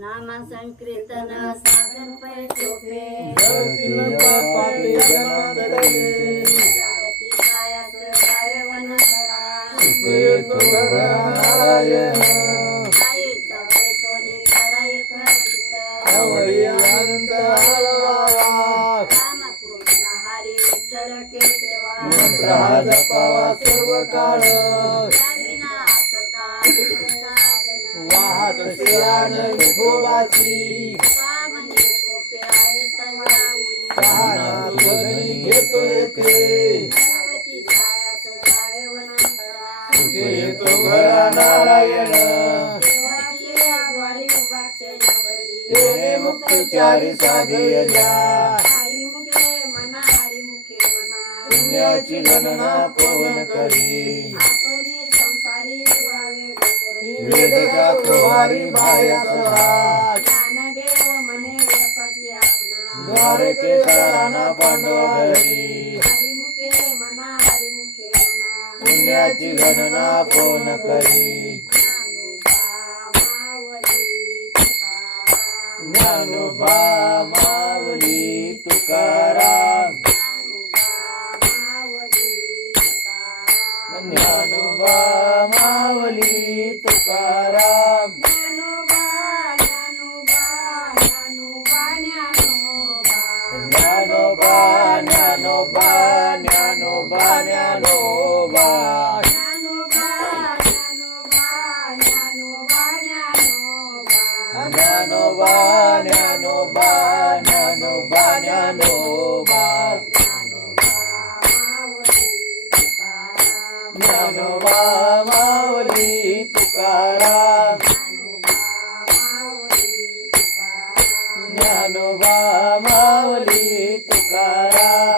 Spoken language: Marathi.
नामा संकीर्तन साधन पै सोपे जळतील पापे जन्म चढले जाती कायास गायवन करा येतो नारायण कायेचा सोनी करा एक चित्त आवडी अनंत हळवावा राम कृष्ण हरी विठ्ठल केशवा मंत्र हा जपावा सर्व काळ विना असता साधन वाहत सियान विठोबाची म्हणजे सोपे आहे सर्वांनी पाहणा ध्वनी घेतो येते भगवती कायास गायवन करा येतो घरा नारायण देवाची आगवारी उभाक्षे नवरी तेने मुक्तिचारी साधेला हरिमुखे मना हरिमुखे मना पुण्याची गणना कोण करी आपली संसारी व्हावे गोकरी वेदच्या कुमारी बायासवा ज्ञानदेव म्हणे व्यसाची आपणा द्वारके कराना पांडवारी हरिमुखे मना हरिमुखे मना पुण्याची गणना कोण करी ज्ञानोबा मावली तुकाराम ज्ञानोबा मावली तुकाराम ज्ञानोबा ज्ञानोबा ज्ञानोबा ज्ञानोबा ज्ञानोबा ज्ञानोबा ज्ञानोबा ज्ञानोबा ज्ञानोबा ज्ञानोबा ज्ञानोबा ज्ञानोबा ज्ञानोबा ज्ञानोबा ज्ञानोबा ज्ञानोबा मावली तुकाराम ज्ञानोबा मावली तुकाराम